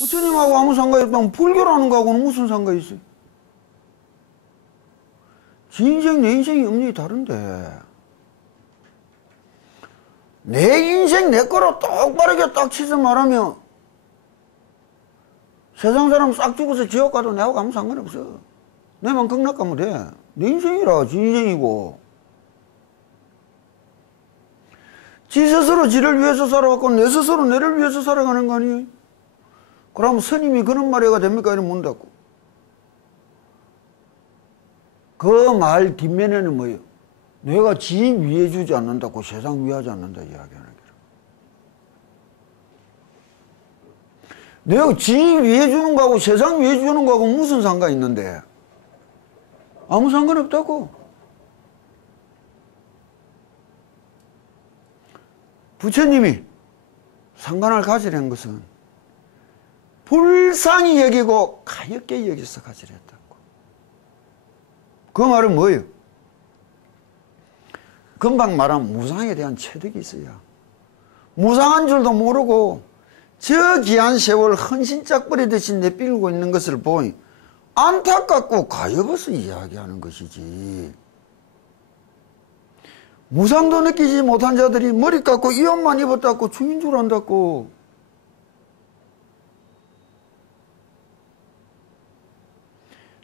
부처님하고 아무 상관이 없다면 불교라는 거하고는 무슨 상관이 있어요? 지 인생 내 인생이 엄연히 다른데 내 인생 내 거로 똑바르게 딱 치서 말하면 세상 사람 싹 죽어서 지옥 가도 내하고 아무 상관없어. 내만 극락 가면 돼. 내 인생이라 지 인생이고 지 스스로 지를 위해서 살아왔고 내 스스로 내를 위해서 살아가는 거 아니에요? 그럼 스님이 그런 말이가 됩니까? 이런 문닫고 그 말 뒷면에는 뭐예요? 내가 지 위해 주지 않는다고 세상 위하지 않는다 이야기하는 거예요. 내가 지 위해 주는 거하고 세상 위해 주는 거하고 무슨 상관이 있는데? 아무 상관없다고. 부처님이 상관을 가지려는 것은 불쌍히 여기고 가볍게 여기서 가지려 했다고. 그 말은 뭐예요? 금방 말한 무상에 대한 체득이 있어야 무상한 줄도 모르고 저 귀한 세월 헌신짝 버리듯이 내밀고 있는 것을 보니 안타깝고 가엾어 이야기하는 것이지. 무상도 느끼지 못한 자들이 머리 깎고 이 옷만 입었다고 죽인 줄 안다고.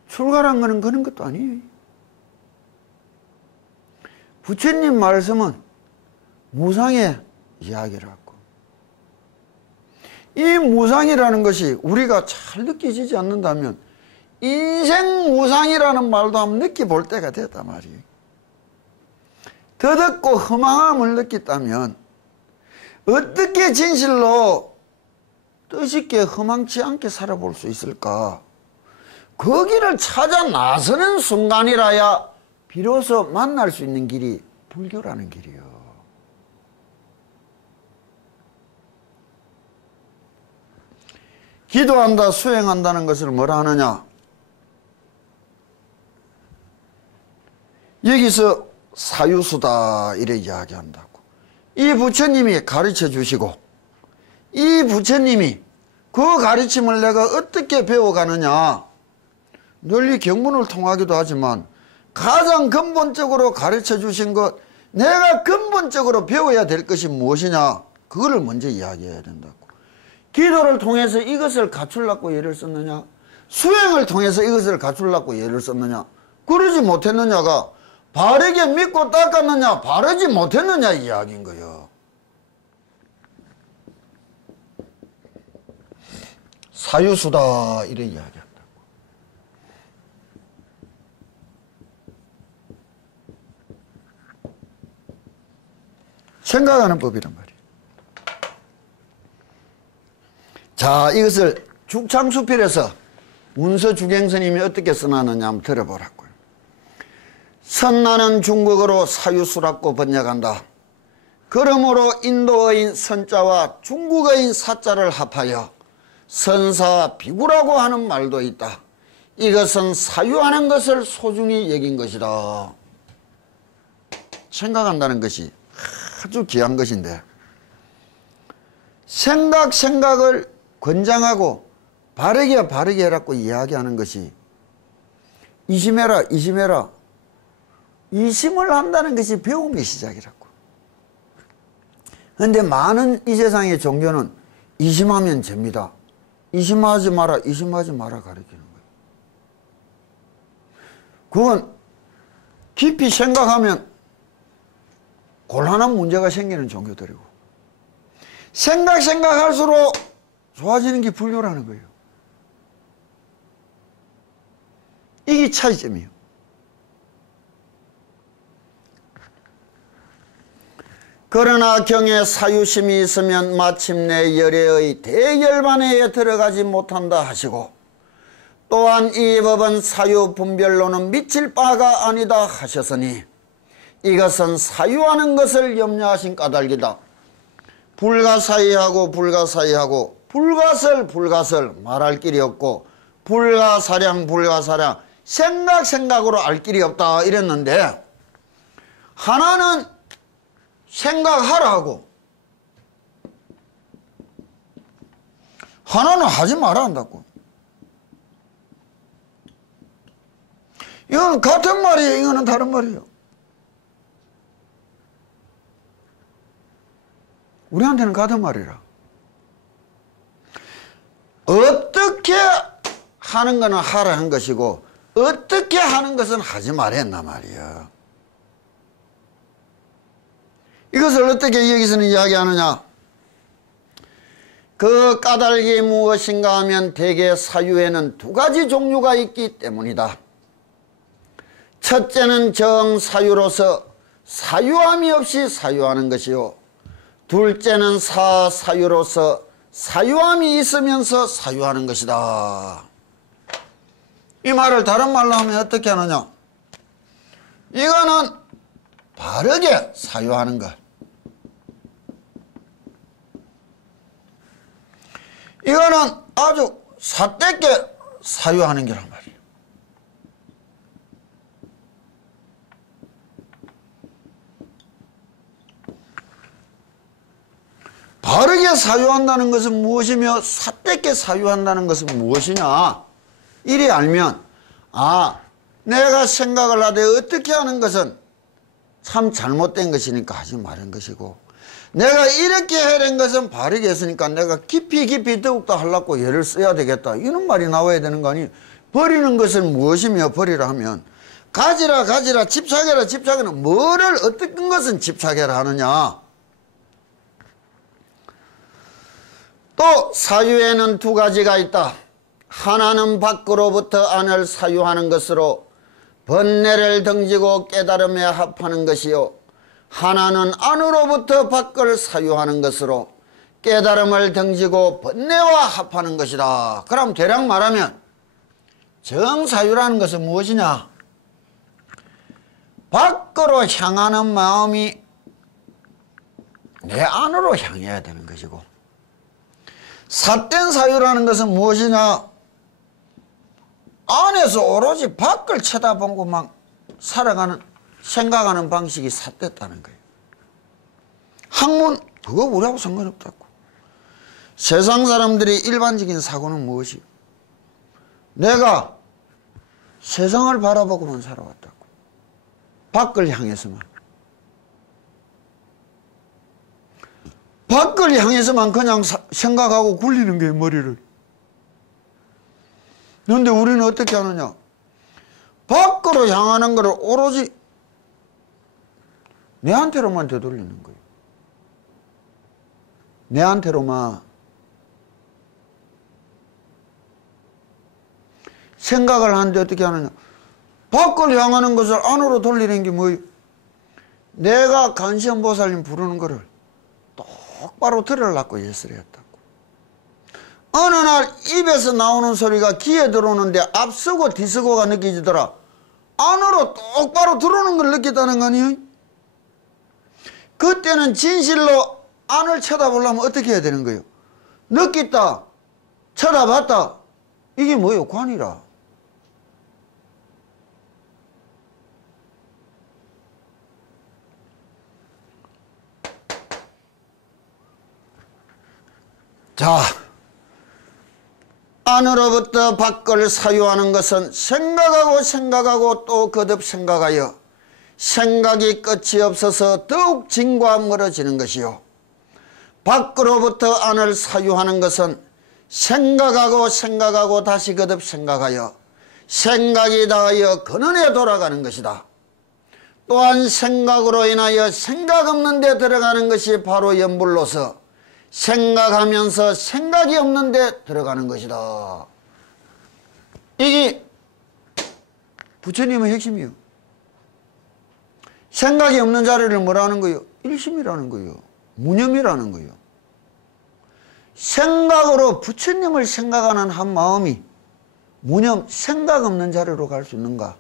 출가란 거는 그런 것도 아니에요. 부처님 말씀은 무상의 이야기라고. 이 무상이라는 것이 우리가 잘 느껴지지 않는다면 인생 무상이라는 말도 한번 느껴볼 때가 됐단 말이에요. 더덥고 허망함을 느꼈다면 어떻게 진실로 뜻있게 허망치 않게 살아볼 수 있을까? 거기를 찾아 나서는 순간이라야 비로소 만날 수 있는 길이 불교라는 길이요. 기도한다, 수행한다는 것을 뭐라 하느냐? 여기서 사유수다 이래 이야기한다고. 이 부처님이 가르쳐 주시고 이 부처님이 그 가르침을 내가 어떻게 배워가느냐? 널리 경문을 통하기도 하지만 가장 근본적으로 가르쳐 주신 것, 내가 근본적으로 배워야 될 것이 무엇이냐? 그거를 먼저 이야기해야 된다고. 기도를 통해서 이것을 갖추려고 예를 썼느냐? 수행을 통해서 이것을 갖추려고 예를 썼느냐? 그러지 못했느냐가 바르게 믿고 닦았느냐? 바르지 못했느냐? 이야기인 거예요. 사유수다 이래 이야기한다고. 생각하는 법이란 말이에요. 자, 이것을 죽창수필에서 운서주경스님이 어떻게 써놨느냐 한번 들어보라고요. 선나는 중국어로 사유수라고 번역한다. 그러므로 인도어인 선자와 중국어인 사자를 합하여 선사비구라고 하는 말도 있다. 이것은 사유하는 것을 소중히 여긴 것이다. 생각한다는 것이 아주 귀한 것인데 생각을 권장하고 바르게 해라고 이야기하는 것이 이심해라 이심을 한다는 것이 배움의 시작이라고. 그런데 많은 이 세상의 종교는 이심하면 죄입니다. 이심하지 마라 가르치는 거예요. 그건 깊이 생각하면 곤란한 문제가 생기는 종교들이고 생각할수록 좋아지는 게 불교라는 거예요. 이게 차이점이에요. 그러나 경에 사유심이 있으면 마침내 열애의 대열반에 들어가지 못한다 하시고 또한 이 법은 사유 분별로는 미칠 바가 아니다 하셨으니 이것은 사유하는 것을 염려하신 까닭이다. 불가사의하고 불가설 말할 길이 없고 불가사량 생각으로 알 길이 없다 이랬는데 하나는 생각하라 하고 하나는 하지 말아야 한다고. 이거는 같은 말이에요. 이거는 다른 말이에요. 우리한테는 같은 말이라. 어떻게 하는 거는 하라 한 것이고 어떻게 하는 것은 하지 말았나 말이야. 이것을 어떻게 여기서는 이야기하느냐. 그 까닭이 무엇인가 하면 대개 사유에는 두 가지 종류가 있기 때문이다. 첫째는 정사유로서 사유함이 없이 사유하는 것이요. 둘째는 사사유로서 사유함이 있으면서 사유하는 것이다. 이 말을 다른 말로 하면 어떻게 하느냐. 이거는 바르게 사유하는 것. 이거는 아주 삿되게 사유하는 거란 말이에요. 바르게 사유한다는 것은 무엇이며 삿되게 사유한다는 것은 무엇이냐. 이리 알면 내가 생각을 하되 어떻게 하는 것은 참 잘못된 것이니까 하지 말은 것이고 내가 이렇게 해야 된 것은 바르게 했으니까 내가 깊이 더욱더 하려고 애를 써야 되겠다. 이런 말이 나와야 되는 거 아니에요. 버리는 것은 무엇이며 버리라 하면 가지라 집착해라 뭐를 어떤 것은 집착해라 하느냐. 또 사유에는 두 가지가 있다. 하나는 밖으로부터 안을 사유하는 것으로 번뇌를 등지고 깨달음에 합하는 것이요. 하나는 안으로부터 밖을 사유하는 것으로 깨달음을 등지고 번뇌와 합하는 것이다. 그럼 대략 말하면 정사유라는 것은 무엇이냐? 밖으로 향하는 마음이 내 안으로 향해야 되는 것이고 삿된 사유라는 것은 무엇이냐? 안에서 오로지 밖을 쳐다보고 막 살아가는 생각하는 방식이 삿됐다는 거예요. 학문 그거 우리하고 상관없다고. 세상 사람들이 일반적인 사고는 무엇이요? 내가 세상을 바라보고만 살아왔다고. 밖을 향해서만. 밖을 향해서만 그냥 생각하고 굴리는 게 머리를. 그런데 우리는 어떻게 하느냐? 밖으로 향하는 것을 오로지 내한테로만 되돌리는 거예요. 내한테로만. 생각을 하는데 어떻게 하느냐? 밖을 향하는 것을 안으로 돌리는 게 뭐예요? 내가 간시연보살님 부르는 거를 똑바로 들으려고 예술을 했다고. 어느 날 입에서 나오는 소리가 귀에 들어오는데 앞서고 뒤서고가 느껴지더라. 안으로 똑바로 들어오는 걸 느꼈다는 거 아니에요? 그때는 진실로 안을 쳐다보려면 어떻게 해야 되는 거예요? 느꼈다, 쳐다봤다. 이게 뭐예요? 관이라. 자, 안으로부터 밖을 사유하는 것은 생각하고 또 거듭 생각하여 생각이 끝이 없어서 더욱 진과 멀어지는 것이요. 밖으로부터 안을 사유하는 것은 생각하고 다시 거듭 생각하여 생각이 닿아여 근원에 돌아가는 것이다. 또한 생각으로 인하여 생각 없는 데 들어가는 것이 바로 연불로서 생각하면서 생각이 없는 데 들어가는 것이다. 이게 부처님의 핵심이요. 생각이 없는 자리를 뭐라는 거예요? 일심이라는 거예요. 무념이라는 거예요. 생각으로 부처님을 생각하는 한 마음이 무념, 생각 없는 자리로 갈 수 있는가?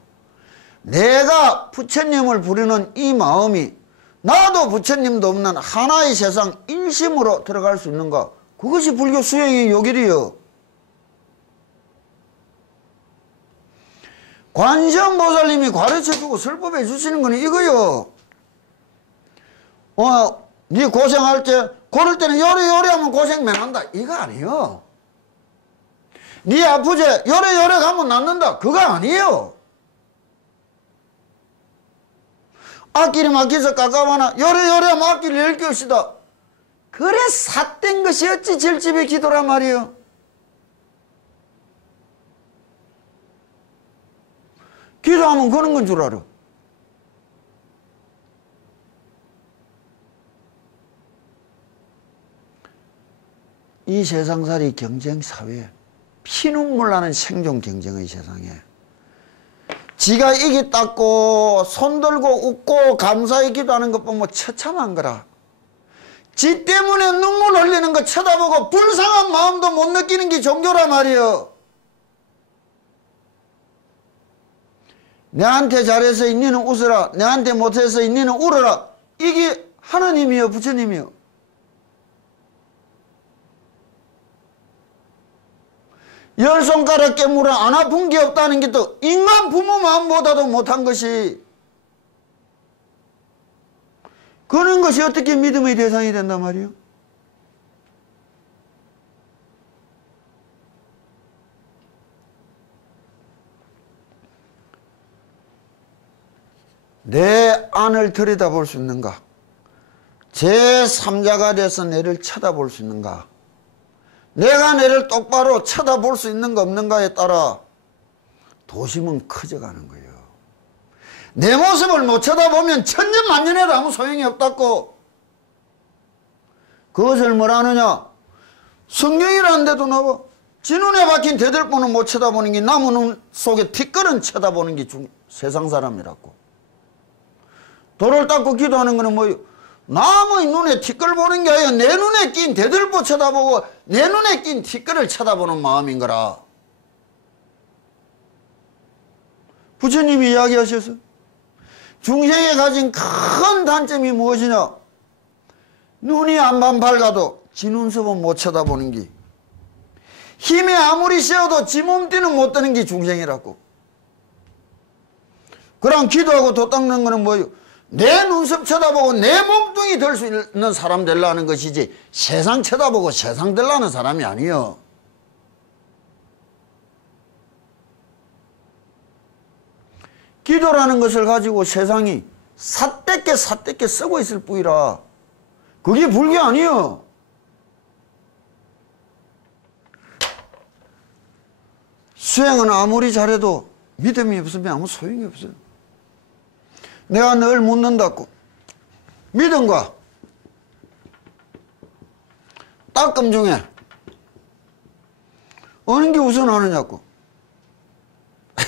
내가 부처님을 부르는 이 마음이 나도 부처님도 없는 하나의 세상 일심으로 들어갈 수 있는가? 그것이 불교 수행의 요길이요. 관세음보살님이 가르쳐주고 설법해 주시는 건 이거요. 네 고생할 때, 고를 때는 요리 하면 고생 맨한다. 이거 아니요. 네 아프지? 요래 가면 낫는다. 그거 아니에요. 앞길이 막혀서 깝깝하나 요래 하면 앞길 열 것이다. 그래 삿된 것이 어찌 절집의 기도란 말이에요. 기도하면 그런 건 줄 알아. 이 세상살이 경쟁사회, 피눈물 나는 생존 경쟁의 세상에 지가 이기 닦고 손들고 웃고 감사히 기도하는 것 보면 처참한 거라. 지 때문에 눈물 흘리는 거 쳐다보고 불쌍한 마음도 못 느끼는 게 종교란 말이여. 내한테 잘해서 니는 웃어라. 내한테 못해서 니는 울어라. 이게 하나님이요 부처님이요. 열 손가락 깨물어 안 아픈 게 없다는 게 또 인간 부모 마음보다도 못한 것이, 그런 것이 어떻게 믿음의 대상이 된단 말이에요? 내 안을 들여다볼 수 있는가? 제3자가 돼서 내를 쳐다볼 수 있는가? 내가 내를 똑바로 쳐다볼 수 있는가 없는가에 따라 도심은 커져가는 거예요. 내 모습을 못 쳐다보면 천년만년에도 아무 소용이 없다고. 그것을 뭐라 하느냐? 성경이라는 데도 나와. 지 눈에 박힌 대들보는 못 쳐다보는 게 나무 눈 속에 티끌은 쳐다보는 게 세상 사람이라고. 돌을 닦고 기도하는 거는 뭐예요? 남의 눈에 티끌 보는 게 아니라 내 눈에 낀 대들보 쳐다보고 내 눈에 낀 티끌을 쳐다보는 마음인 거라. 부처님이 이야기하셔서 중생이 가진 큰 단점이 무엇이냐? 눈이 안만 밝아도 지 눈썹은 못 쳐다보는 게, 힘이 아무리 세어도 지 몸띠는 못 드는 게 중생이라고. 그럼 기도하고 도 닦는 거는 뭐예요? 내 눈썹 쳐다보고 내 몸뚱이 될 수 있는 사람 되려는 것이지 세상 쳐다보고 세상 되려는 사람이 아니요. 기도라는 것을 가지고 세상이 삿대께 쓰고 있을 뿐이라 그게 불교 아니요. 수행은 아무리 잘해도 믿음이 없으면 아무 소용이 없어요. 내가 늘 묻는다고. 믿음과 닦음 중에 어느 게 우선하느냐고.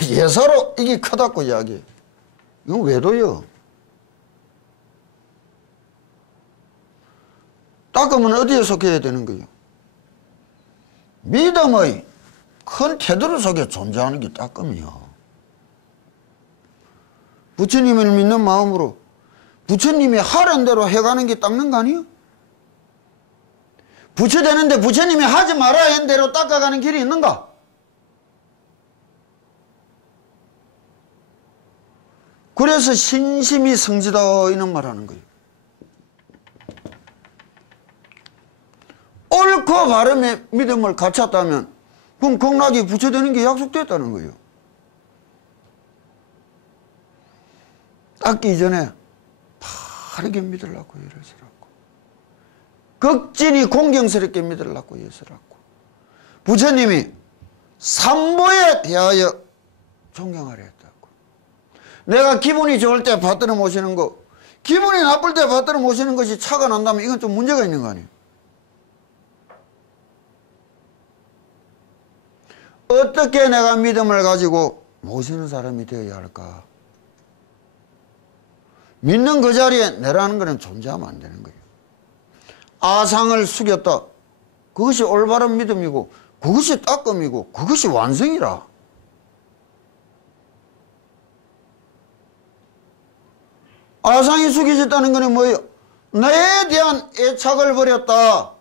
예사로 이게 크다고 이야기해. 이건 왜도요? 닦음은 어디에 속해야 되는 거예요? 믿음의 큰 테두리 속에 존재하는 게 닦음이요. 부처님을 믿는 마음으로 부처님이 하라는 대로 해가는 게 닦는 거 아니에요? 부처 되는데 부처님이 하지 말아야 하는 대로 닦아가는 길이 있는가? 그래서 신심이 성지다 이런 말 하는 거예요. 옳고 바름의 믿음을 갖췄다면 그럼 극락이 부처 되는 게 약속됐다는 거예요. 닦기 이전에 바르게 믿으려고 이래서라고. 극진히 공경스럽게 믿으려고 이래서라고. 부처님이 삼보에 대하여 존경하려 했다고. 내가 기분이 좋을 때 받들어 모시는 거, 기분이 나쁠 때 받들어 모시는 것이 차가 난다면 이건 좀 문제가 있는 거 아니에요? 어떻게 내가 믿음을 가지고 모시는 사람이 되어야 할까? 믿는 그 자리에 내라는 것은 존재하면 안 되는 거예요. 아상을 숙였다. 그것이 올바른 믿음이고 그것이 닦음이고 그것이 완성이라. 아상이 숙여졌다는 것은 뭐예요? 나에 대한 애착을 버렸다.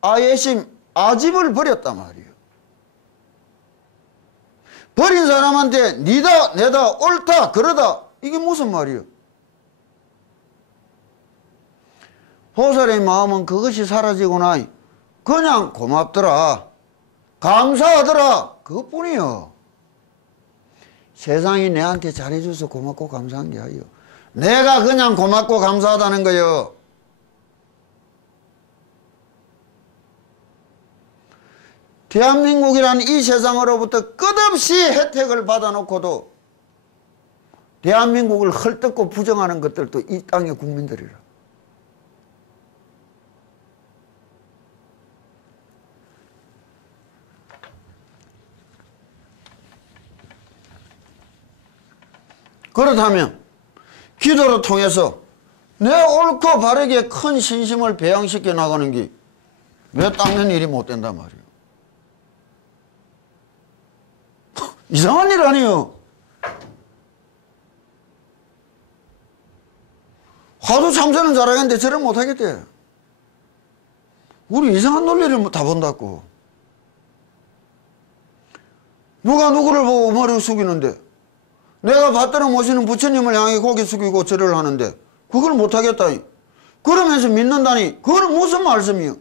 아예심, 아집을 버렸단 말이에요. 버린 사람한테 니다, 내다, 옳다, 그러다 이게 무슨 말이에요? 보살의 마음은 그것이 사라지고 나니 그냥 고맙더라. 감사하더라. 그것뿐이요. 세상이 내한테 잘해줘서 고맙고 감사한 게 아니요. 내가 그냥 고맙고 감사하다는 거요. 대한민국이란 이 세상으로부터 끝없이 혜택을 받아놓고도 대한민국을 헐뜯고 부정하는 것들도 이 땅의 국민들이라. 그렇다면 기도를 통해서 내 옳고 바르게 큰 신심을 배양시켜 나가는 게 왜 닦는 일이 못 된단 말이에요. 이상한 일 아니에요. 화두 참선은 잘하겠는데 저를 못하겠대. 우리 이상한 논리를 다 본다고. 누가 누구를 보고 머리를 숙이는데 내가 받들어 모시는 부처님을 향해 고개 숙이고 절을 하는데 그걸 못하겠다. 그러면서 믿는다니 그거는 무슨 말씀이요?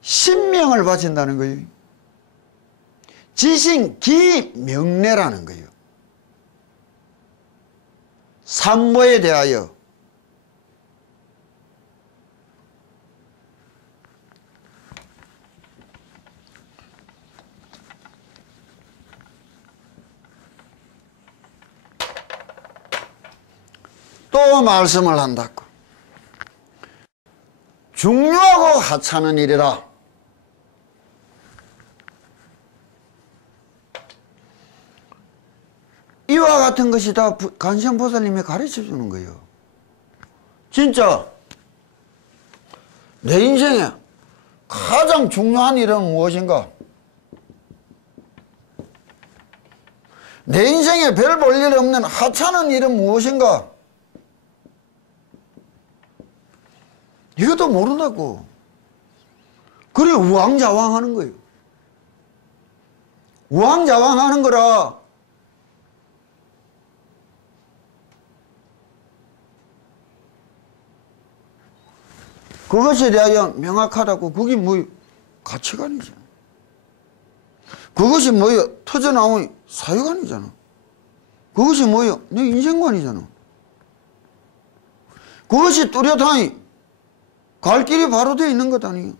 신명을 바친다는 거예요. 지신기명례라는 거예요. 산모에 대하여 또 말씀을 한다고. 중요하고 하찮은 일이라. 이와 같은 것이 다 관세음보살님이 가르쳐 주는 거예요. 진짜 내 인생에 가장 중요한 일은 무엇인가? 내 인생에 별 볼 일 없는 하찮은 일은 무엇인가? 이것도 모른다고. 그래 우왕좌왕하는 거예요. 우왕좌왕하는 거라. 그것에 대하여 명확하다고. 그게 뭐 가치관이잖아. 그것이 뭐야? 터져나온 사유관이잖아. 그것이 뭐야? 내 인생관이잖아. 그것이 뚜렷하니 갈 길이 바로 되어 있는 것 아니에요.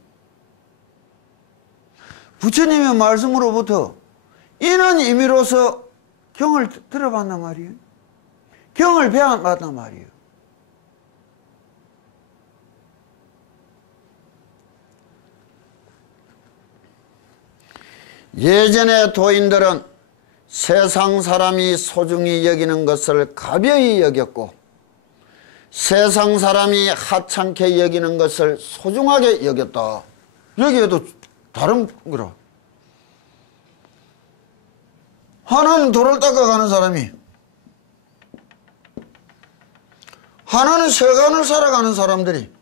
부처님의 말씀으로부터 이는 임의로서 경을 들어봤단 말이에요. 경을 배워봤단 말이에요. 예전에 도인들은 세상 사람이 소중히 여기는 것을 가벼이 여겼고 세상 사람이 하찮게 여기는 것을 소중하게 여겼다. 여기에도 다른 거라. 하나는 돌을 닦아가는 사람이, 하나는 세간을 살아가는 사람들이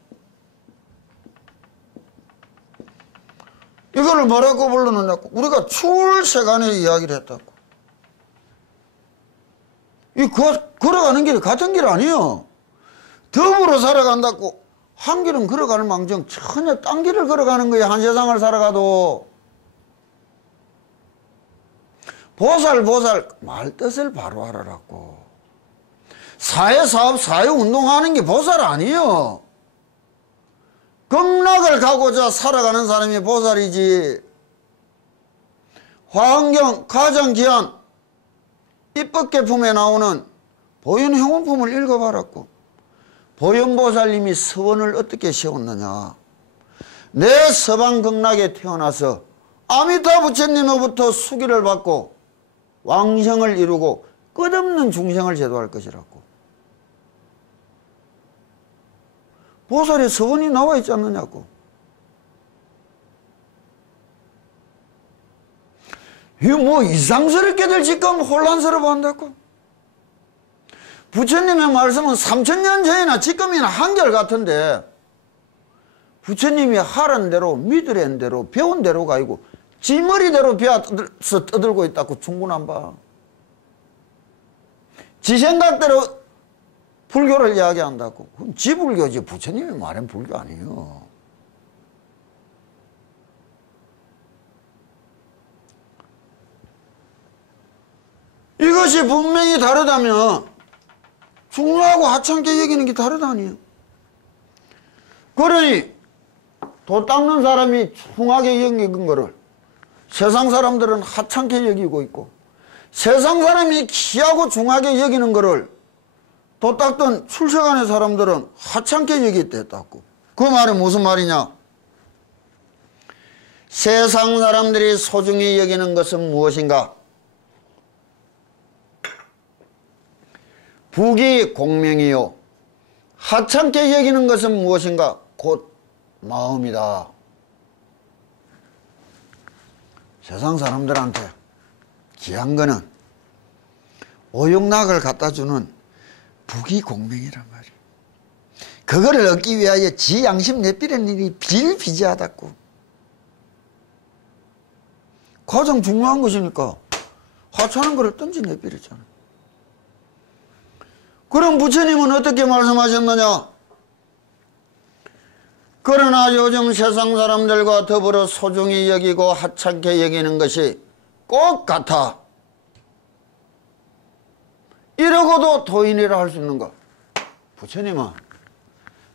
이걸 뭐라고 불러놓냐고. 우리가 출세간의 이야기를 했다고. 이 걸어가는 길이 같은 길 아니에요. 더불어 살아간다고. 한 길은 걸어가는 망정 전혀 딴 길을 걸어가는 거예요. 한 세상을 살아가도. 보살 말뜻을 바로 알아라고. 사회사업 사회운동하는 게 보살 아니에요. 극락을 가고자 살아가는 사람이 보살이지. 화엄경 가정기한 입법계품에 나오는 보현행원품을 읽어봐라고. 보현보살님이 서원을 어떻게 세웠느냐. 내 서방극락에 태어나서 아미타 부처님으로부터 수기를 받고 왕생을 이루고 끝없는 중생을 제도할 것이라고. 보살의 서원이 나와 있지 않느냐고. 이거 뭐 이상스럽게들 지금 혼란스러워 한다고. 부처님의 말씀은 3000년 전이나 지금이나 한결같은데 부처님이 하란 대로 믿으란 대로 배운 대로가 아니고 지 머리대로 배워서 떠들고 있다고. 충분한 바. 지 생각대로 불교를 이야기한다고. 그럼 지 불교지 부처님이 말한 불교 아니에요. 이것이 분명히 다르다면 중요하고 하찮게 여기는 게 다르다니요. 그러니 도 닦는 사람이 중하게 여기는 거를 세상 사람들은 하찮게 여기고 있고, 세상 사람이 귀하고 중하게 여기는 거를 도 닦던 출세간의 사람들은 하찮게 여기겠다고. 그 말은 무슨 말이냐? 세상 사람들이 소중히 여기는 것은 무엇인가? 부귀 공명이요. 하찮게 여기는 것은 무엇인가? 곧 마음이다. 세상 사람들한테 귀한 거는 오용락을 갖다 주는 부귀 공명이란 말이에요. 그거를 얻기 위하여 지 양심 내비는 일이 비일비재하다고. 가장 중요한 것이니까 하찮은 거를 던지 내버렸잖아요. 그럼 부처님은 어떻게 말씀하셨느냐? 그러나 요즘 세상 사람들과 더불어 소중히 여기고 하찮게 여기는 것이 꼭 같아. 이러고도 도인이라 할 수 있는가? 부처님은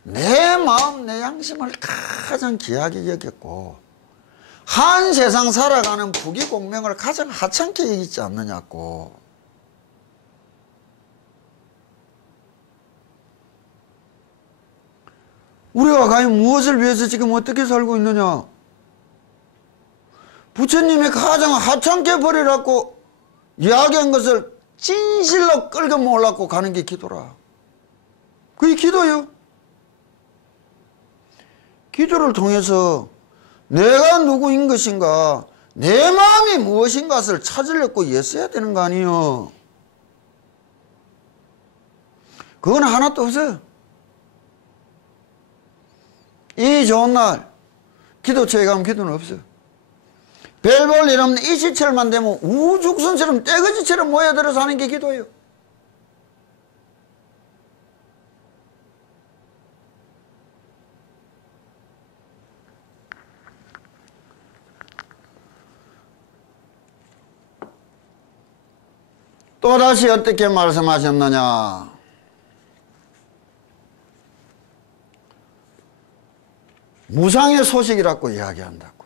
내 마음 내 양심을 가장 귀하게 여겼고 한 세상 살아가는 부귀공명을 가장 하찮게 여기지 않느냐고. 우리가 과연 무엇을 위해서 지금 어떻게 살고 있느냐? 부처님이 가장 하찮게 버리라고 이야기한 것을 진실로 끌고 몰라고 가는 게 기도라. 그게 기도요. 기도를 통해서 내가 누구인 것인가, 내 마음이 무엇인가를 찾으려고 애써야 되는 거 아니에요. 그건 하나도 없어요. 이 좋은 날 기도처에 가면 기도는 없어요. 별 볼 일 없는 이 시철만 되면 우죽순처럼 떼거지처럼 모여들어서 하는 게 기도예요. 또다시 어떻게 말씀하셨느냐? 무상의 소식이라고 이야기한다고.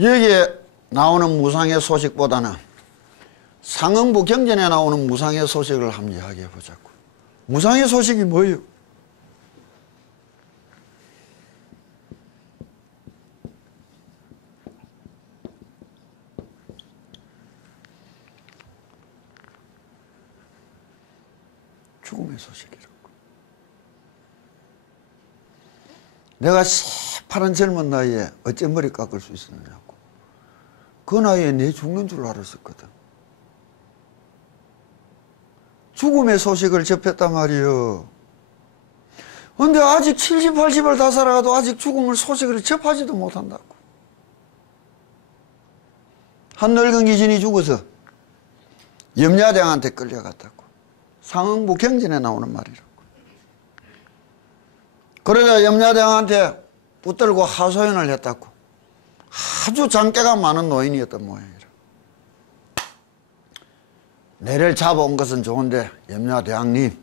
여기에 나오는 무상의 소식보다는 상응부 경전에 나오는 무상의 소식을 한번 이야기해 보자고. 무상의 소식이 뭐예요? 죽음의 소식이라고. 내가 새파란 젊은 나이에 어째 머리 깎을 수 있었느냐고. 그 나이에 내 죽는 줄 알았었거든. 죽음의 소식을 접했단 말이요. 근데 아직 70, 80을 다 살아가도 아직 죽음을 소식을 접하지도 못한다고. 한 늙은 귀신이 죽어서 염라대왕한테 끌려갔다고. 상응부 경전에 나오는 말이라고. 그러자 염라대왕한테 붙들고 하소연을 했다고. 아주 장깨가 많은 노인이었던 모양이라. 내를 잡아온 것은 좋은데 염라대왕님,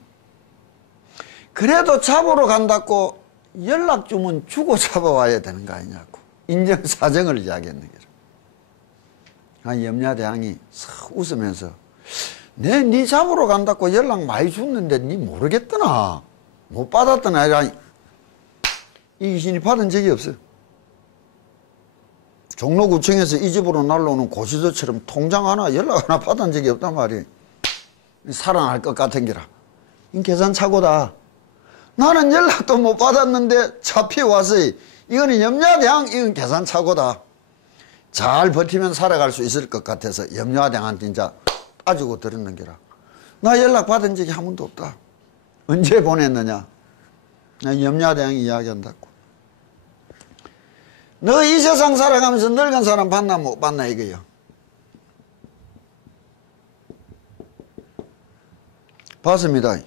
그래도 잡으러 간다고 연락 주면 주고 잡아와야 되는 거 아니냐고. 인정사정을 이야기했는 거죠. 염라대왕이 싹 웃으면서 네 잡으러 간다고 연락 많이 줬는데 네 모르겠더나, 못 받았더나. 이 귀신이 받은 적이 없어요. 종로구청에서 이 집으로 날라오는 고시도처럼 통장 하나 연락 하나 받은 적이 없단 말이에요. 살아날 것 같은 기라. 이 계산착오다. 나는 연락도 못 받았는데 잡혀왔어요. 이거는 염라대왕, 이건 계산착오다. 잘 버티면 살아갈 수 있을 것 같아서 염라대왕한테 이제 따지고 들었는 기라. 나 연락 받은 적이 한 번도 없다. 언제 보냈느냐? 염라대왕이 이야기한다고. 너 이 세상 살아가면서 늙은 사람 봤나 못 봤나 이거요. 봤습니다.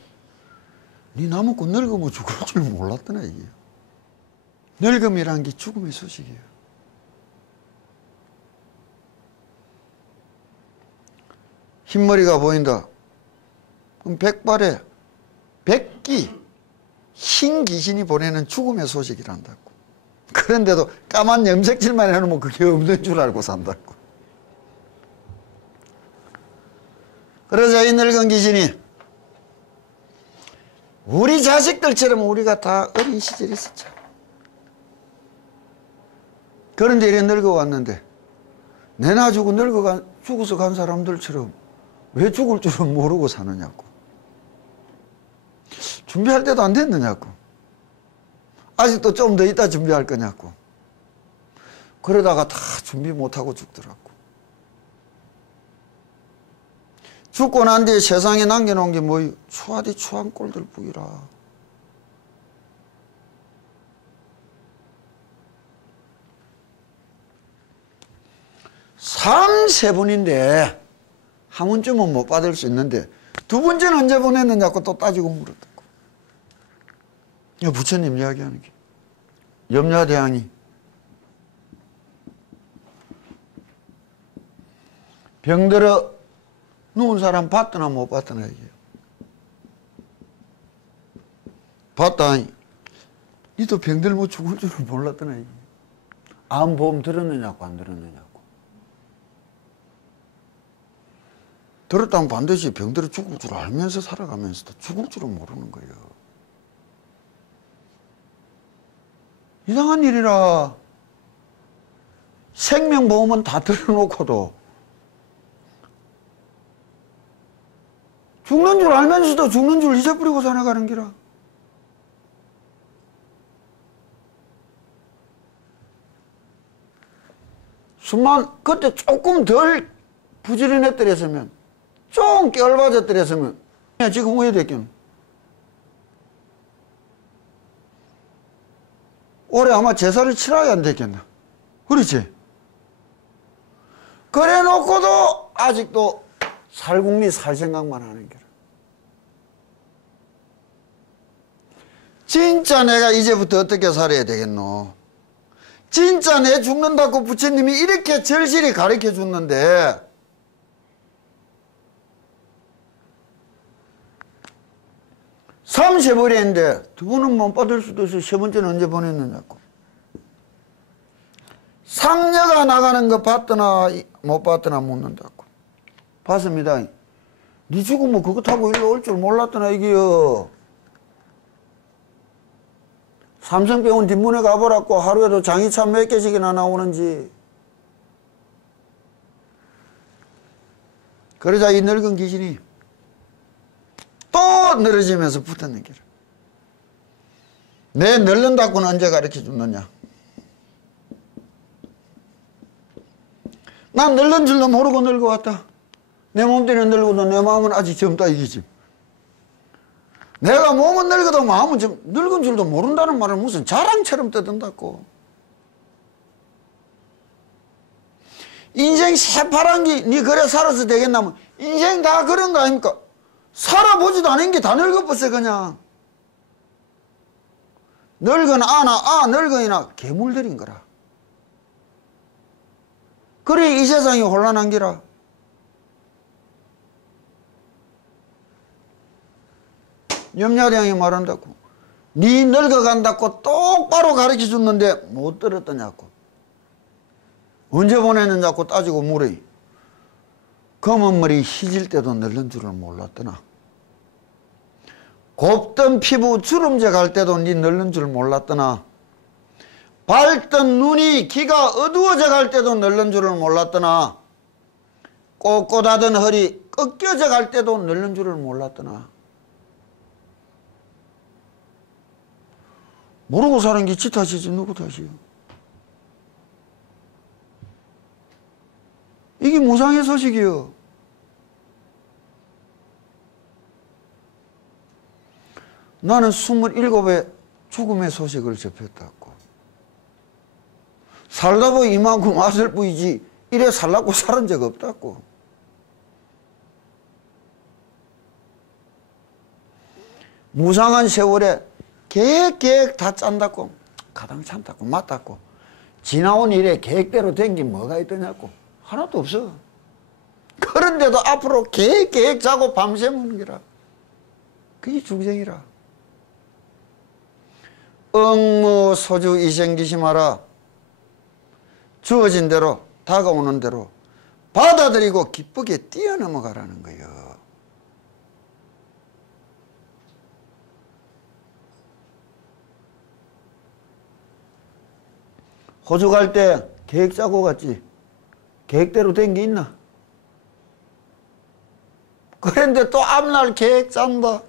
니 나먹고 늙으면 죽을 줄 몰랐더나 이게. 늙음이란 게 죽음의 소식이에요. 흰머리가 보인다. 그럼 백발에 백기 흰 귀신이 보내는 죽음의 소식이란다고. 그런데도 까만 염색질만 해놓으면 그게 없는 줄 알고 산다고. 그러자 이 늙은 귀신이 우리 자식들처럼 우리가 다 어린 시절이 있었죠. 그런데 이래 늙어왔는데 내 놔주고 죽어서 간 사람들처럼 왜 죽을 줄은 모르고 사느냐고. 준비할 때도 안 됐느냐고. 아직도 좀 더 있다 준비할 거냐고. 그러다가 다 준비 못하고 죽더라고. 죽고 난 뒤에 세상에 남겨놓은 게 뭐예요? 추하디 추한 꼴들 뿐이라. 세 번인데 한 번쯤은 못 받을 수 있는데 두 번째는 언제 보냈느냐고 또 따지고 물었다고. 이거 부처님 이야기하는 게. 염라대왕이 병들어 누운 사람 봤더나 못 봤더나 얘기해요. 봤다. 니도 병들면 죽을 줄은 몰랐더나 얘기해요. 암보험 들었느냐고 안 들었느냐고. 들었다면 반드시 병들어 죽을 줄 알면서 살아가면서도 죽을 줄은 모르는 거예요. 이상한 일이라. 생명보험은 다 들어놓고도 죽는 줄 알면서도 죽는 줄 잊어버리고 살아가는 기라. 수만 그때 조금 덜 부지런했더랬으면 좀 깨얼맞았더랬으면 지금 후회됐겠노. 올해 아마 제사를 치러야 안 됐겠나. 그렇지? 그래 놓고도 아직도 살궁리 살 생각만 하는 거라. 진짜 내가 이제부터 어떻게 살아야 되겠노? 진짜 내 죽는다고 부처님이 이렇게 절실히 가르쳐 줬는데 삼세 번인데 두 번은 못 받을 수도 있어. 세 번째는 언제 보냈느냐고. 상녀가 나가는 거 봤더나 못 봤더나 묻는다고. 봤습니다. 니 죽으면 그거 타고 일로 올 줄 몰랐더나 이게요. 삼성병원 뒷문에 가보라고. 하루에도 장이차 몇 개씩이나 나오는지. 그러자 이 늙은 귀신이 또 늘어지면서 붙었는 게라. 내 늙는다고는 언제 가르쳐 줬느냐. 난 늙은 줄도 모르고 늙어왔다. 내 몸뚱이는 늙어도 내 마음은 아직 젊다 이기지. 내가 몸은 늙어도 마음은 좀 늙은 줄도 모른다는 말을 무슨 자랑처럼 떠든다고. 인생 새파란기 니 그래 살아서 되겠나면 인생 다 그런 거 아닙니까? 살아보지도 않은 게 다 늙어버렸어 그냥. 늙은 아나 늙은이나 괴물들인 거라. 그래 이 세상이 혼란한 기라. 염라대왕이 말한다고. 니 늙어간다고 똑바로 가르쳐 줬는데 못 들었더냐고. 언제 보냈느냐고 따지고 물어. 검은 머리 희질 때도 늙은 줄을 몰랐더나. 곱던 피부 주름져 갈 때도 니 늙은 줄 몰랐더나. 밝던 눈이 귀가 어두워져 갈 때도 늙은 줄을 몰랐더나. 꼿꼿하던 허리 꺾여져 갈 때도 늙은 줄을 몰랐더나. 모르고 사는 게 지 탓이지 누구 탓이요. 이게 무상의 소식이요. 나는 27의 죽음의 소식을 접했다고. 살다 보니 이만큼 왔을 뿐이지 이래 살라고 살은 적 없다고. 무상한 세월에 계획 다 짠다고. 가당찮다고 맞다고. 지나온 일에 계획대로 된 게 뭐가 있더냐고. 하나도 없어. 그런데도 앞으로 계획 짜고 밤새무는 거라. 그게 중생이라. 억무 소주 이생기시 마라. 주어진 대로 다가오는 대로 받아들이고 기쁘게 뛰어넘어가라는 거예요. 호주 갈 때 계획 짜고 갔지. 계획대로 된 게 있나? 그런데 또 앞날 계획 짠다.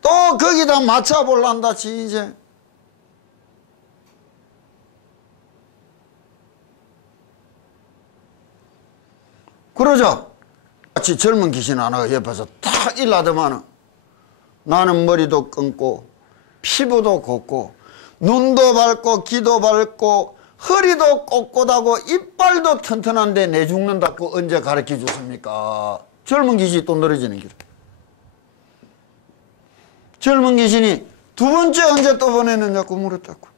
또 거기다 맞춰볼란다 이제. 그러죠. 같이 젊은 귀신 하나가 옆에서 탁 일하더만은 나는 머리도 끊고 피부도 곱고 눈도 밝고 귀도 밝고 허리도 꼿꼿하고 이빨도 튼튼한데 내 죽는다고 언제 가르쳐 줬습니까? 젊은 귀신이 또 늘어지는 길. 젊은 귀신이 두 번째 언제 또 보내느냐고 물었다고.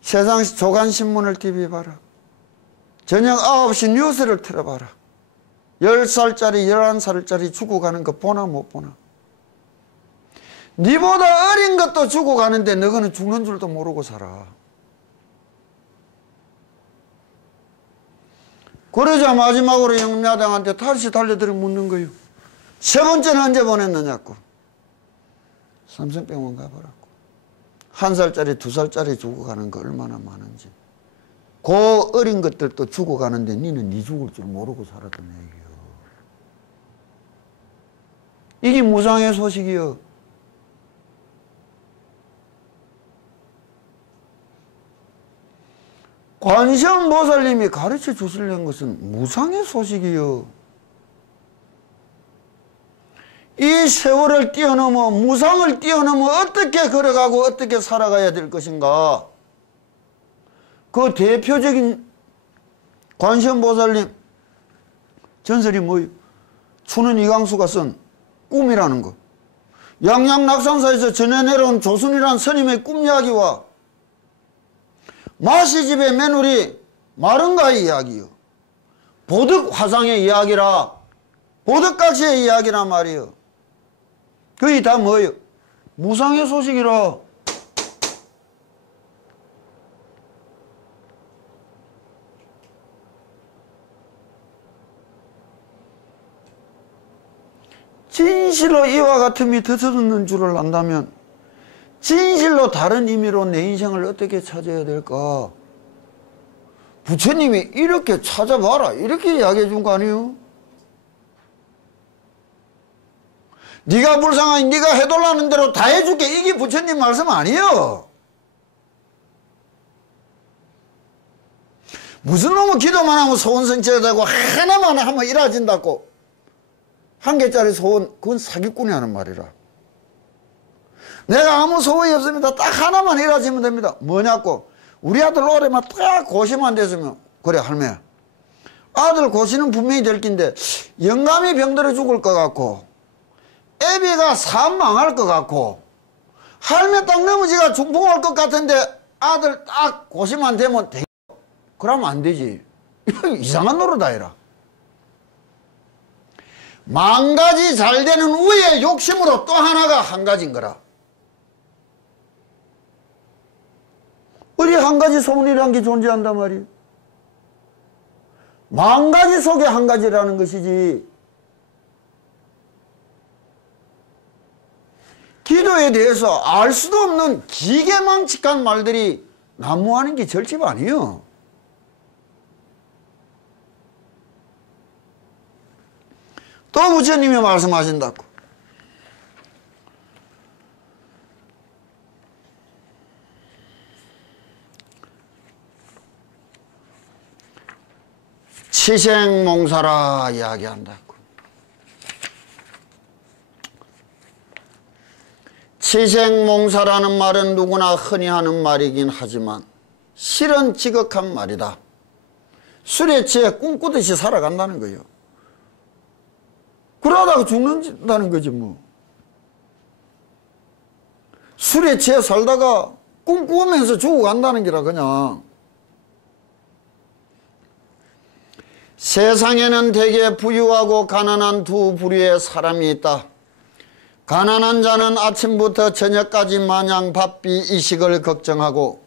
세상 조간신문을 TV 봐라. 저녁 9시 뉴스를 틀어봐라. 10살짜리 11살짜리 죽어가는 거 보나 못 보나. 니보다 어린 것도 죽어가는데 너는 죽는 줄도 모르고 살아. 그러자 마지막으로 영미야당한테 다시 달려들어 묻는 거예요. 세 번째는 언제 보냈느냐고. 삼성병원 가보라고. 1살짜리 2살짜리 죽어가는 거 얼마나 많은지. 그 어린 것들도 죽어가는데 니는 니 죽을 줄 모르고 살았던 얘기요. 이게 무상의 소식이요. 관세음보살님이 가르쳐 주시려는 것은 무상의 소식이요. 이 세월을 뛰어넘어 무상을 뛰어넘어 어떻게 걸어가고 어떻게 살아가야 될 것인가. 그 대표적인 관세음보살님 전설이 뭐예요? 추는 이광수가 쓴 꿈이라는 거. 양양낙산사에서 전해 내려온 조순이라는 스님의 꿈 이야기와 마시집의 매누리 마른가의 이야기요. 보덕화상의 이야기라. 보덕각시의 이야기란 말이요. 그게 다 뭐예요? 무상의 소식이라. 진실로 이와 같음이 드러는 줄을 안다면 진실로 다른 의미로 내 인생을 어떻게 찾아야 될까? 부처님이 이렇게 찾아봐라 이렇게 이야기해 준 거 아니에요? 네가 불쌍하니 네가 해달라는 대로 다 해줄게 이게 부처님 말씀 아니에요. 무슨 놈의 기도만 하면 소원 성취가 되고 하나만 하면 이루어진다고. 한 개짜리 소원 그건 사기꾼이 하는 말이라. 내가 아무 소원이 없습니다. 딱 하나만 이루어지면 됩니다. 뭐냐고. 우리 아들 올해만 딱 고시만 됐으면 그래 할매 아들 고시는 분명히 될 긴데 영감이 병들어 죽을 것 같고 애비가 사업 망할 것 같고 할매 딱 넘어지가 중풍할 것 같은데 아들 딱 고시만 되면 돼. 그러면 안 되지. 이상한 노릇 아니라. 만 가지 잘 되는 우의 욕심으로 또 하나가 한 가지인 거라. 어디 한 가지 소원이라는 게 존재한단 말이에요. 만 가지 속에 한 가지라는 것이지. 기도에 대해서 알 수도 없는 기계망측한 말들이 난무하는 게 절집 아니에요. 또 부처님이 말씀하신다고. 치생몽사라 이야기한다고. 치생몽사라는 말은 누구나 흔히 하는 말이긴 하지만 실은 지극한 말이다. 술에 취해 꿈꾸듯이 살아간다는 거예요. 그러다가 죽는다는 거지 뭐. 술에 취해 살다가 꿈꾸면서 죽어간다는 게라 그냥. 세상에는 대개 부유하고 가난한 두 부류의 사람이 있다. 가난한 자는 아침부터 저녁까지 마냥 바삐 이식을 걱정하고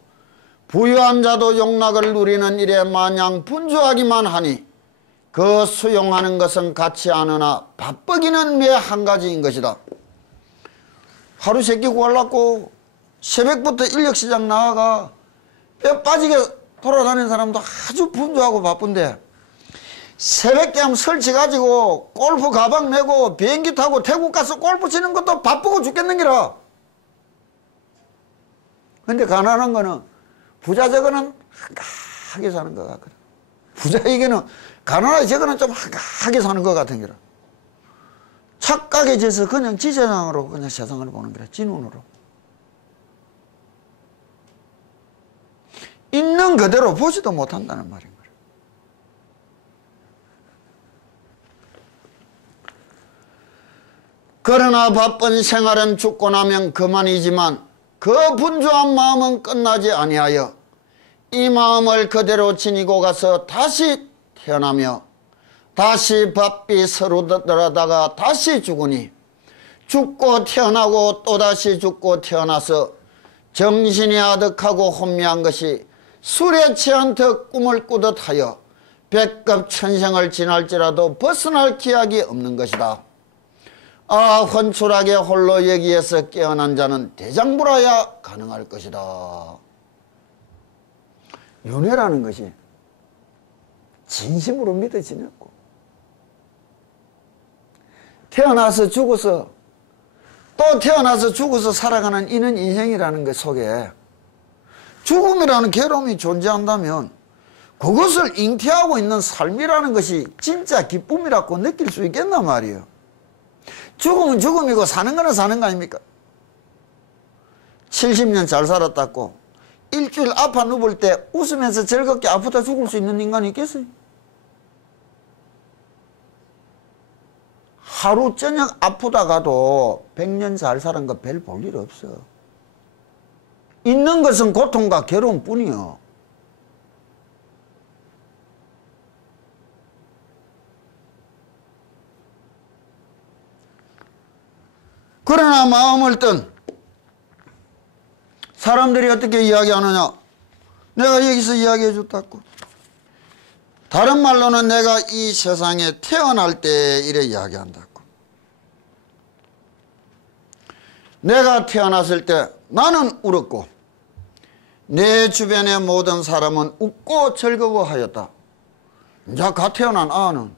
부유한 자도 용락을 누리는 일에 마냥 분주하기만 하니 그 수용하는 것은 같지 않으나 바쁘기는 매 한 가지인 것이다. 하루 세끼 구하려고 새벽부터 인력시장 나와가 뼈 빠지게 돌아다니는 사람도 아주 분주하고 바쁜데 새벽에 하면 설치 가지고 골프 가방 메고 비행기 타고 태국 가서 골프 치는 것도 바쁘고 죽겠는 기라. 근데 가난한 거는 부자 저거는 한가하게 사는 것 같거든. 부자에게는 가난하게 저거는 좀 한가하게 사는 것 같은 기라. 착각해져서 그냥 지 세상으로 그냥 세상을 보는 거라. 지 눈으로. 있는 그대로 보지도 못한다는 말인 거야. 그러나 바쁜 생활은 죽고 나면 그만이지만 그 분주한 마음은 끝나지 아니하여 이 마음을 그대로 지니고 가서 다시 태어나며 다시 바삐 서루들다가 다시 죽으니 죽고 태어나고 또다시 죽고 태어나서 정신이 아득하고 혼미한 것이 술에 취한 듯 꿈을 꾸듯 하여 백급 천생을 지날지라도 벗어날 기약이 없는 것이다. 아, 혼쭐하게 홀로 여기에서 깨어난 자는 대장부라야 가능할 것이다. 윤회라는 것이 진심으로 믿어지냐고. 태어나서 죽어서 또 태어나서 죽어서 살아가는 이는 인생이라는 것 속에 죽음이라는 괴로움이 존재한다면 그것을 잉태하고 있는 삶이라는 것이 진짜 기쁨이라고 느낄 수 있겠단 말이에요. 죽음은 죽음이고 사는 거는 사는 거 아닙니까? 70년 잘 살았다고 일주일 아파 누울 때 웃으면서 즐겁게 아프다 죽을 수 있는 인간이 있겠어요? 하루 저녁 아프다가도 100년 잘 사는 거 별 볼 일 없어. 있는 것은 고통과 괴로움 뿐이요. 그러나 마음을 뜬 사람들이 어떻게 이야기하느냐. 내가 여기서 이야기해 줬다고. 다른 말로는 내가 이 세상에 태어날 때 이래 이야기한다고. 내가 태어났을 때 나는 울었고 내 주변의 모든 사람은 웃고 즐거워하였다. 이제 갓 태어난 아는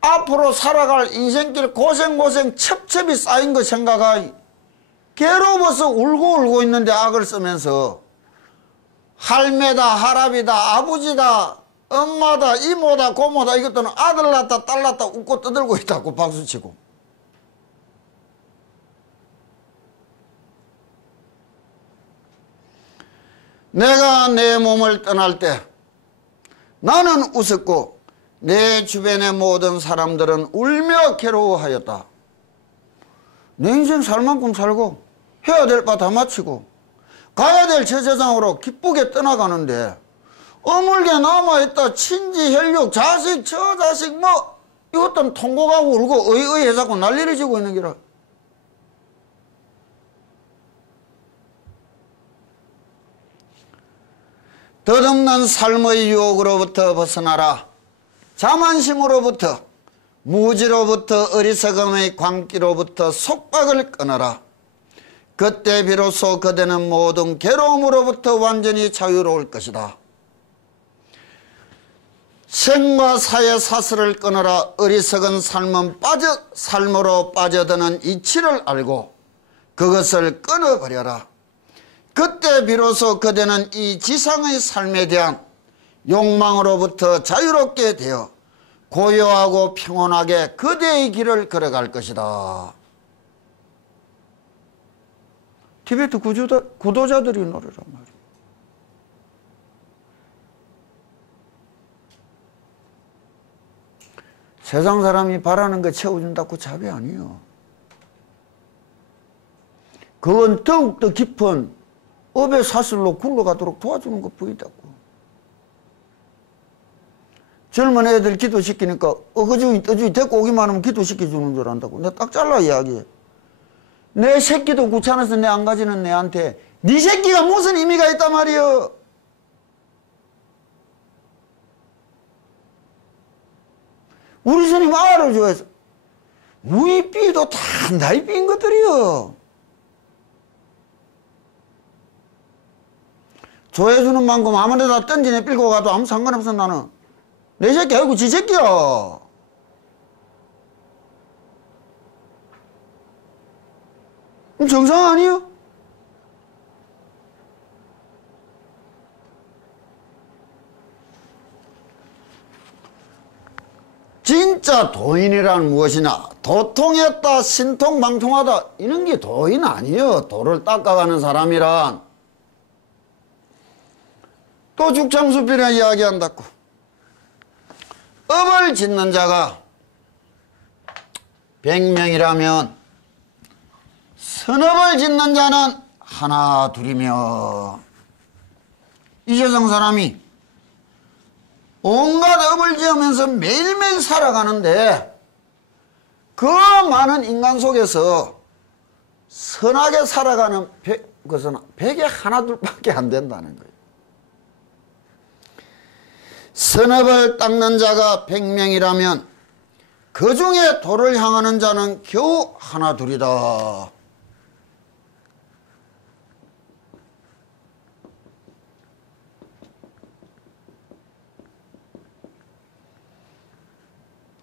앞으로 살아갈 인생길 고생 첩첩이 쌓인 거 생각하니 괴로워서 울고 있는데 악을 쓰면서 할매다 할아비다 아버지다 엄마다 이모다 고모다 이것들은 아들 낳았다 딸 낳았다 웃고 떠들고 있다고 박수치고. 내가 내 몸을 떠날 때 나는 웃었고 내 주변의 모든 사람들은 울며 괴로워하였다. 내 인생 살 만큼 살고 해야 될 바 다 마치고 가야 될 제사장으로 기쁘게 떠나가는데 어물게 남아있다 친지 혈육 자식 저자식 뭐 이것도 통곡하고 울고 의의 자꾸 난리를 지고 있는 기라. 덧없는 삶의 유혹으로부터 벗어나라. 자만심으로부터 무지로부터 어리석음의 광기로부터 속박을 끊어라. 그때 비로소 그대는 모든 괴로움으로부터 완전히 자유로울 것이다. 생과 사의 사슬을 끊어라. 어리석은 삶으로 빠져드는 이치를 알고 그것을 끊어버려라. 그때 비로소 그대는 이 지상의 삶에 대한 욕망으로부터 자유롭게 되어 고요하고 평온하게 그대의 길을 걸어갈 것이다. 티베트 구도자들이 노래란 말이에요. 세상 사람이 바라는 거 채워준다고 답이 아니에요. 그건 더욱더 깊은 업의 사슬로 굴러가도록 도와주는 것 뿐이다고. 젊은 애들 기도시키니까 어거주기 떠주기 데리고 오기만 하면 기도시켜주는 줄 안다고. 내가 딱 잘라 이야기해. 내 새끼도 귀찮아서 내 안 가지는 내한테 네 새끼가 무슨 의미가 있단 말이여. 우리 스님 알아줘야지. 우리 삐도 다 나이 삐인 것들이여. 조회수는 만큼 아무데나 던지내 빌고 가도 아무 상관없어. 나는 내 새끼 아니고 지 새끼야. 그럼 정상 아니요? 진짜 도인이란 무엇이냐? 도통했다, 신통방통하다, 이런 게 도인 아니에요. 도를 닦아가는 사람이란. 또 죽창수필에 이야기한다고. 업을 짓는 자가 100명이라면 선업을 짓는 자는 하나 둘이며, 이 세상 사람이 온갖 업을 지으면서 매일매일 살아가는데 그 많은 인간 속에서 선하게 살아가는 것은 100에 하나 둘밖에 안 된다는 거예요. 선업을 닦는 자가 100명이라면 그 중에 도를 향하는 자는 겨우 하나 둘이다.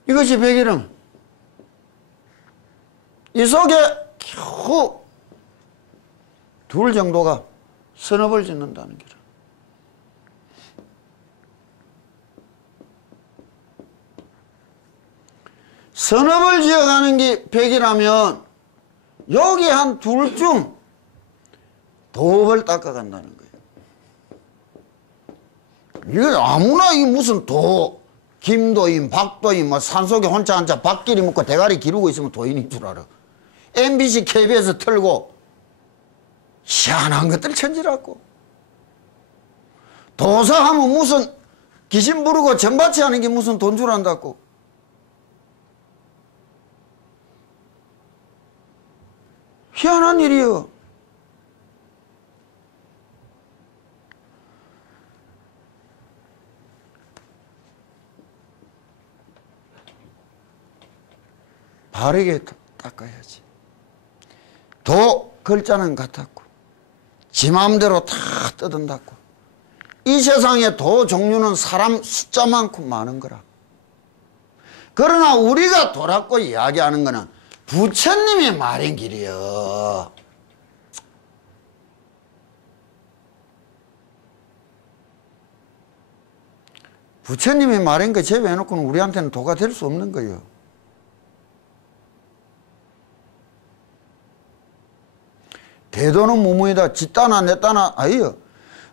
이것이 백일음. 이 속에 겨우 둘 정도가 선업을 짓는다는 거죠. 선업을 지어가는 게 백이라면 여기 한 둘 중 도업을 닦아간다는 거예요. 이게 아무나 이 무슨 김도인, 박도인, 뭐 산속에 혼자 앉아 밥끼리 먹고 대가리 기르고 있으면 도인인 줄 알아. MBC, KBS 틀고 희한한 것들 천지라고. 도사하면 무슨 귀신 부르고 전바치 하는 게 무슨 돈 줄 안다고. 희한한 일이요. 바르게 닦아야지. 도 글자는 같았고 지 마음대로 다 뜯은다고. 이 세상에 도 종류는 사람 숫자만큼 많은 거라. 그러나 우리가 도라고 이야기하는 거는 부처님이 말인 길이여. 부처님이 말인 거 제외해놓고는 우리한테는 도가 될 수 없는 거예요. 대도는 무무이다. 지 따나 내 따나 아니요.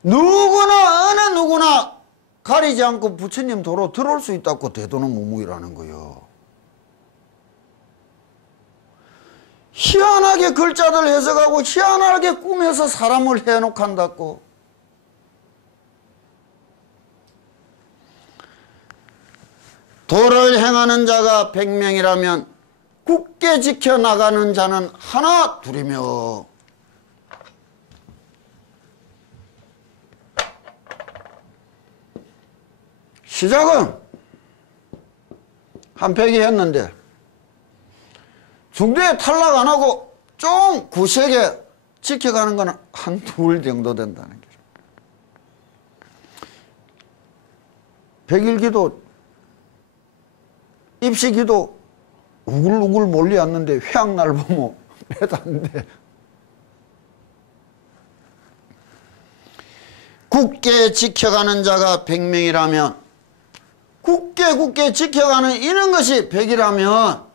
누구나 어느 누구나 가리지 않고 부처님 도로 들어올 수 있다고 대도는 무무이라는 거예요. 희한하게 글자들 해석하고 희한하게 꾸며서 사람을 해놓고 한다고. 도를 행하는 자가 100명이라면 굳게 지켜나가는 자는 하나 둘이며, 시작은 한 100이 했는데 중대에 탈락 안 하고 좀 구세게 지켜가는 거는 한 둘 정도 된다는 거죠. 100일기도 입시기도 우글우글 몰리 왔는데 회양날 보면 매도 안 돼. 굳게 지켜가는 자가 100명이라면 굳게 지켜가는 이런 것이 100이라면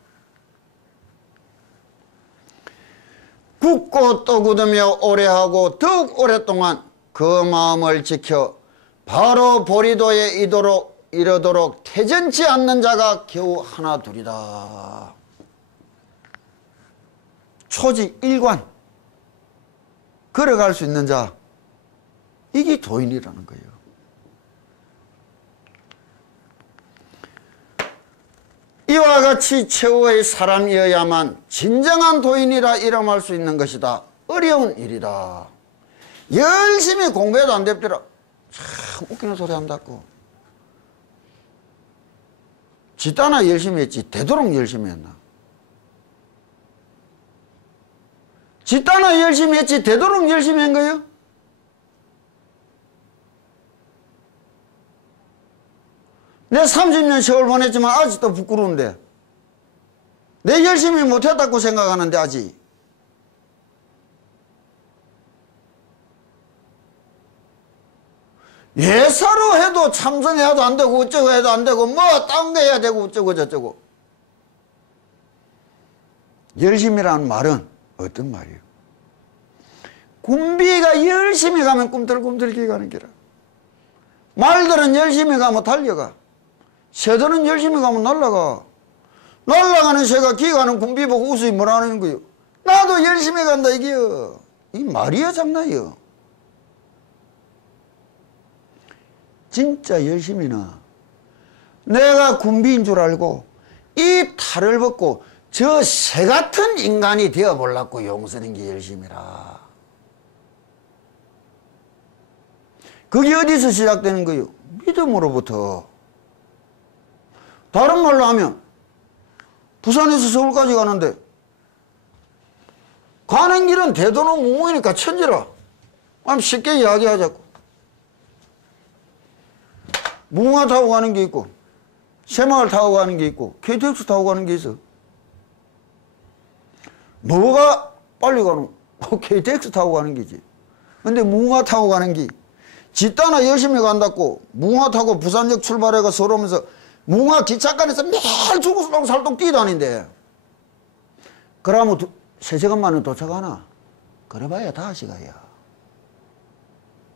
굳고 또 굳으며 오래 하고 더욱 오랫동안 그 마음을 지켜 바로 보리도에 이르도록 태전치 않는 자가 겨우 하나 둘이다. 초지 일관 걸어갈 수 있는 자, 이게 도인이라는 거예요. 이와 같이 최후의 사람이어야만 진정한 도인이라 이름할 수 있는 것이다. 어려운 일이다. 열심히 공부해도 안 됐더라. 참 웃기는 소리 한다고. 지따나 열심히 했지 되도록 열심히 했나? 지따나 열심히 했지 되도록 열심히 한 거요? 내 30년 세월 보냈지만 아직도 부끄러운데 내 열심히 못했다고 생각하는데 아직 예사로 해도 참선해도 안 되고 어쩌고 해도 안 되고 뭐 딴 거 해야 되고 어쩌고 저쩌고. 열심히라는 말은 어떤 말이에요? 군비가 열심히 가면 꿈틀꿈틀 가는 기라. 말들은 열심히 가면 달려가. 새들은 열심히 가면 날아가. 날아가는 새가 기가는 군비 보고 웃으니 뭐라는 거요? 나도 열심히 간다 이게요. 이 말이야 장난이요. 진짜 열심히는 내가 군비인 줄 알고 이 탈을 벗고 저 새 같은 인간이 되어보려고 용서는 게 열심이라. 그게 어디서 시작되는 거요? 믿음으로부터. 다른 말로 하면 부산에서 서울까지 가는데 가는 길은 대도는 무모이니까 천지라. 쉽게 이야기하자고. 무궁화 타고 가는 게 있고 새마을 타고 가는 게 있고 KTX 타고 가는 게 있어. 뭐가 빨리 가노? KTX 타고 가는 게지. 근데 무궁화 타고 가는 게 지따나 열심히 간다고 무궁화 타고 부산역 출발해가 서울 오면서 무궁화 기차간에서 매일 죽을살똥 뛰다니는데 그러면 3시간 만에 도착하나? 그래봐야 5시간이야.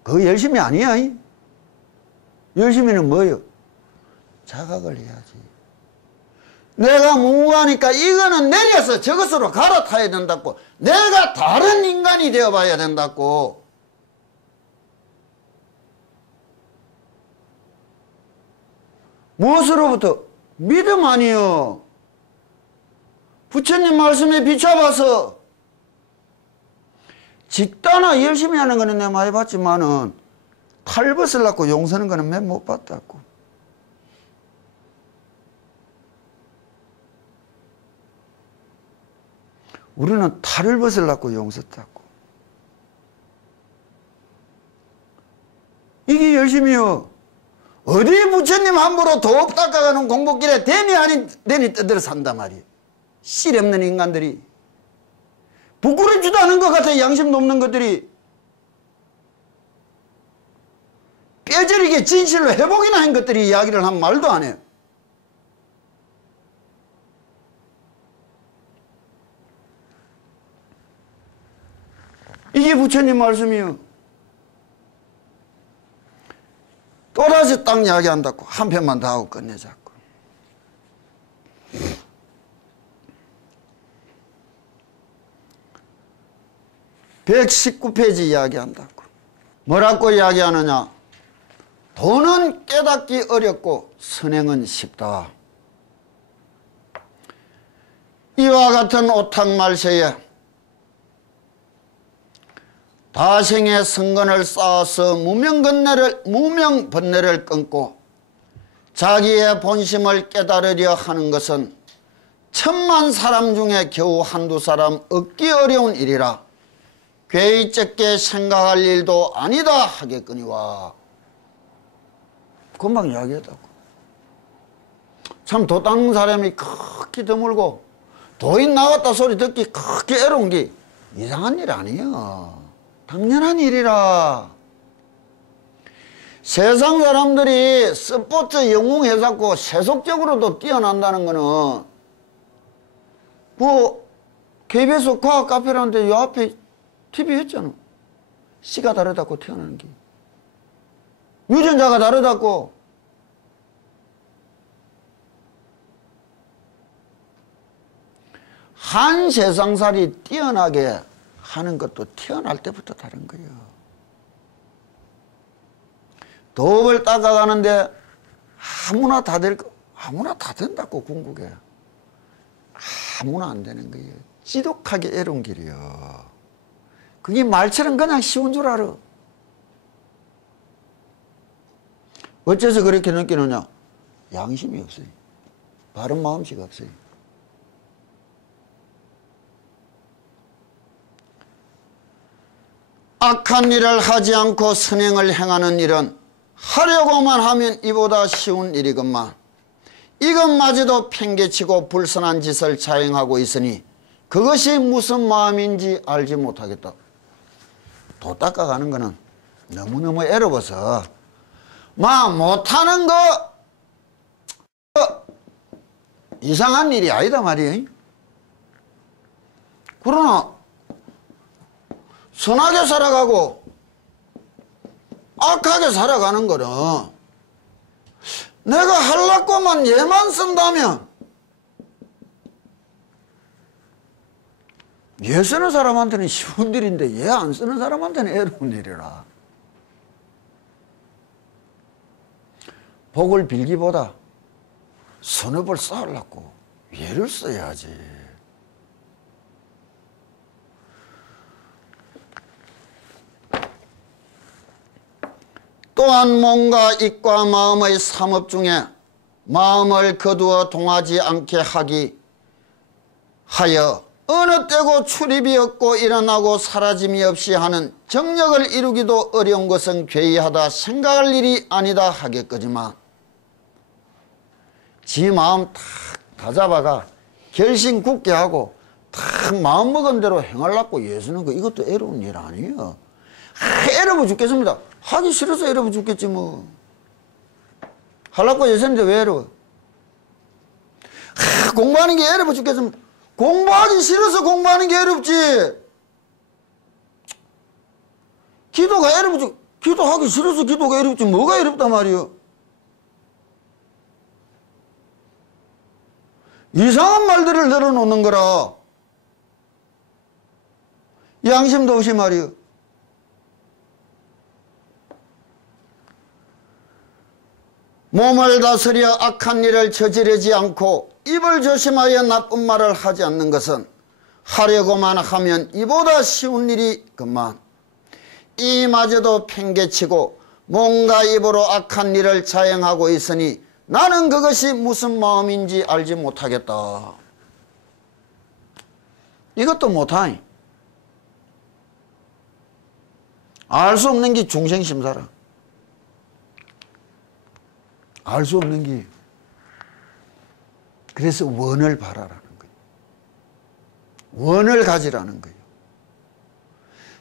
그거 열심히 아니야. 열심히는 뭐예요? 자각을 해야지. 내가 무궁화니까 이거는 내려서 저것으로 갈아타야 된다고. 내가 다른 인간이 되어봐야 된다고. 무엇으로부터? 믿음 아니요. 부처님 말씀에 비춰봐서 짓다나 열심히 하는 거는 내가 많이 봤지만은 탈 벗으려고 용서는 거는 몇 못 봤다고. 우리는 탈을 벗으려고 용서했다고. 이게 열심히요. 어디 부처님 함부로 도 닦아가는 공복길에 되니 아닌 되니 떠들어 산단 말이에요. 실 없는 인간들이. 부끄럽지도 않은 것 같아. 양심 높는 것들이. 뼈저리게 진실로 회복이나 한 것들이 이야기를 한 말도 안 해요. 이게 부처님 말씀이요. 또다시 딱 이야기한다고. 한 편만 더 하고 끝내자고. (119페이지) 이야기한다고. 뭐라고 이야기하느냐? 도는 깨닫기 어렵고 선행은 쉽다. 이와 같은 오탁말세에 다생의 성건을 쌓아서 무명번뇌를 끊고 자기의 본심을 깨달으려 하는 것은 천만 사람 중에 겨우 한두 사람 얻기 어려운 일이라 괴이쩍게 생각할 일도 아니다 하겠거니와. 금방 이야기했다고. 참 도 닦는 사람이 크게 드물고 도인 나갔다 소리 듣기 크게 애로운 게 이상한 일 아니에요. 당연한 일이라. 세상 사람들이 스포츠 영웅해갖고 세속적으로도 뛰어난다는 거는 뭐 KBS 과학 카페라는데 요 앞에 TV 했잖아. 씨가 다르다고 태어나는 게. 유전자가 다르다고. 한 세상살이 뛰어나게 하는 것도 태어날 때부터 다른 거예요. 도업을 닦아가는데 아무나 다 된다고 궁극에. 아무나 안 되는 거예요. 지독하게 애로운 길이요. 그게 말처럼 그냥 쉬운 줄 알아. 어째서 그렇게 느끼느냐? 양심이 없어요. 바른 마음씨가 없어요. 악한 일을 하지 않고 선행을 행하는 일은 하려고만 하면 이보다 쉬운 일이건만 이것마저도 팽개치고 불선한 짓을 자행하고 있으니 그것이 무슨 마음인지 알지 못하겠다. 도 닦아가는 거는 너무너무 애로워서 막 못하는 거 이상한 일이 아니다 말이에요. 그러나 선하게 살아가고 악하게 살아가는 거는 내가 하려고만 얘만 쓴다면 얘 쓰는 사람한테는 쉬운 일인데 얘 안 쓰는 사람한테는 애로운 일이라. 복을 빌기보다 선업을 쌓으려고 얘를 써야지. 또한 몸과 입과 마음의 삼업 중에 마음을 거두어 동하지 않게 하기 하여 어느 때고 출입이 없고 일어나고 사라짐이 없이 하는 정력을 이루기도 어려운 것은 괴이하다 생각할 일이 아니다 하겠거지만 지 마음 탁 다잡아가 결심 굳게 하고 탁 마음먹은 대로 행하려고 예수는 거 이것도 애로운 일 아니에요. 애로워 죽겠습니다. 하기 싫어서 애로워 죽겠지 뭐. 하려고 예수는데 왜 애로워? 공부하는 게 애로워 죽겠습니다. 공부하기 싫어서 공부하는 게 애롭지. 기도가 애롭지. 기도하기 싫어서 기도가 애롭지 뭐가 애롭단 말이요. 이상한 말들을 늘어놓는 거라. 양심도 없이 말이요. 몸을 다스려 악한 일을 저지르지 않고 입을 조심하여 나쁜 말을 하지 않는 것은 하려고만 하면 이보다 쉬운 일이건만 이마저도 팽개치고 몸과 입으로 악한 일을 자행하고 있으니 나는 그것이 무슨 마음인지 알지 못하겠다. 이것도 못하니. 알 수 없는 게 중생심사라. 알 수 없는 게. 그래서 원을 바라라는 거예요. 원을 가지라는 거예요.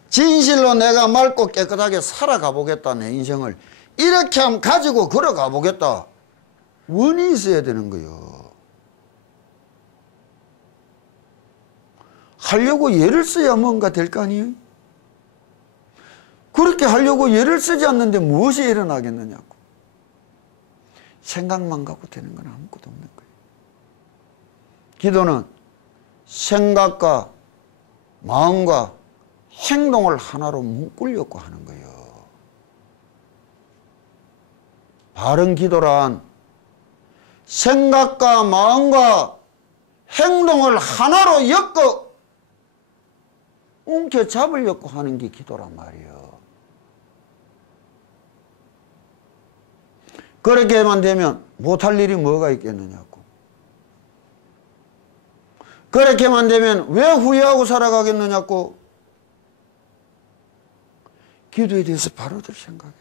진실로 내가 맑고 깨끗하게 살아가 보겠다. 내 인생을 이렇게 하면 가지고 걸어가 보겠다. 원이 있어야 되는 거예요. 하려고 예를 써야 뭔가 될 거 아니에요? 그렇게 하려고 예를 쓰지 않는데 무엇이 일어나겠느냐고. 생각만 갖고 되는 건 아무것도 없는 거예요. 기도는 생각과 마음과 행동을 하나로 묶으려고 하는 거예요. 바른 기도란 생각과 마음과 행동을 하나로 엮어 움켜잡으려고 하는 게 기도란 말이에요. 그렇게만 되면 못할 일이 뭐가 있겠느냐고. 그렇게만 되면 왜 후회하고 살아가겠느냐고. 기도에 대해서 바로들 생각해라.